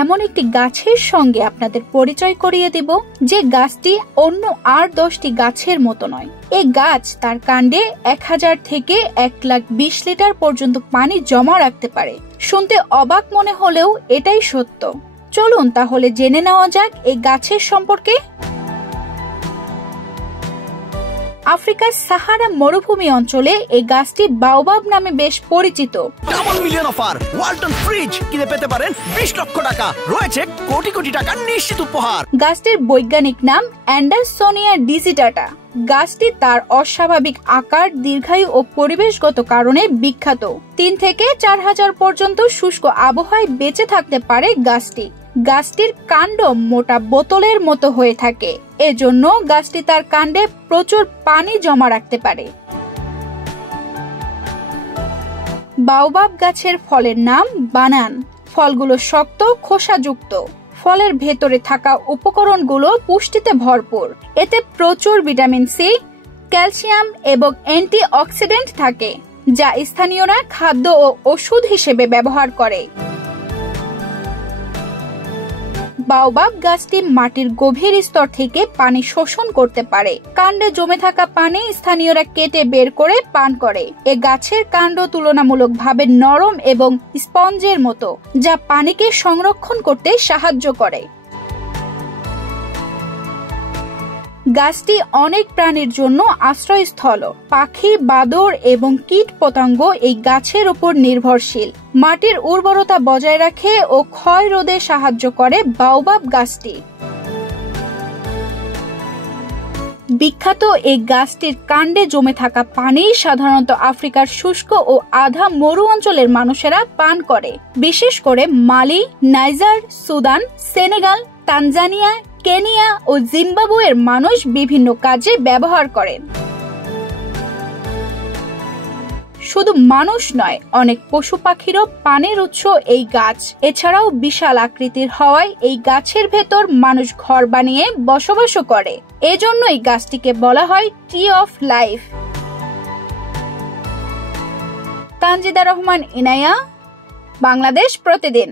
এমন একটি গাছের সঙ্গে আপনাদের পরিচয় করিয়ে দেব যে গাছটি অন্য আর 10টি গাছের মতো নয়। এই গাছ তার কাণ্ডে 1000 থেকে 1,20,000 লিটার পর্যন্ত পানি জমা রাখতে পারে। শুনতে অবাক মনে হলেও এটাই সত্য। চলুন তাহলে জেনে নেওয়া যাক এই গাছের সম্পর্কে। আফ্রিকার সাহারা মরুভূমি অঞ্চলে এই গাছটি বাওবাব নামে বেশ পরিচিত। Double million offer, Walton fridge কিনে পেতে পারেন 20 লক্ষ টাকা, রয়েছে কোটি কোটি টাকার নিশ্চিত উপহার। গাছটির বৈজ্ঞানিক নাম অ্যান্ডারসনিয়া ডিজিটাটা। গাছটি তার অস্বাভাবিক আকার, দীর্ঘায়ু ও পরিবেশগত কারণে বিখ্যাত। 3 থেকে 4000 পর্যন্ত শুষ্ক আবহাওয়ায় বেঁচে থাকতে পারে গাছটি। গাছটির কাণ্ড মোটা বোতলের মতো হয়ে থাকে, এজন্য গাছটি তার কাণ্ডে প্রচুর পানি জমা রাখতে পারে। বাওবাব গাছের ফলের নাম বানান। ফলগুলো শক্ত, খোসাযুক্ত। ফলের ভেতরে থাকা উপকরণগুলো পুষ্টিতে ভরপুর। এতে প্রচুর ভিটামিন সি, ক্যালসিয়াম এবং অ্যান্টিঅক্সিডেন্ট থাকে, যা স্থানীয়রা খাদ্য ও ওষুধ হিসেবে ব্যবহার করে। বাওবাব গাছটি মাটির গভীর স্তর থেকে পানি শোষণ করতে পারে। কাণ্ডে জমে থাকা পানি স্থানীয়রা কেটে বের করে পান করে। এ গাছের কাণ্ড তুলনামূলকভাবে নরম এবং স্পঞ্জের মতো, যা পানিকে সংরক্ষণ করতে সাহায্য করে। গাছটি অনেক প্রাণীর জন্য আশ্রয়স্থল। পাখি, বাদর এবং কীট পতঙ্গ এই গাছের উপর নির্ভরশীল। মাটির উর্বরতা বজায় রাখে ও ক্ষয় রোধে সাহায্য করে বাওবাব গাছটি। বিখ্যাত এই গাছটির কাণ্ডে জমে থাকা পানি সাধারণত আফ্রিকার শুষ্ক ও আধা মরু অঞ্চলের মানুষেরা পান করে। বিশেষ করে Mali, Niger, Sudan, Senegal, Tanzania, Kenya ও জিম্বাবুয়ের মানুষ বিভিন্ন কাজে ব্যবহার করেন। শুধু মানুষ নয়, অনেক পশু পাখিরও পানির উৎস এই গাছ। এছাড়াও বিশাল আকৃতির হওয়ায় এই গাছের ভেতর মানুষ ঘর বানিয়ে বসবাস করে। এজন্য এই গাছটিকে বলা হয় tree of life. Tanzida Rahman Inaya, Bangladesh প্রতিদিন।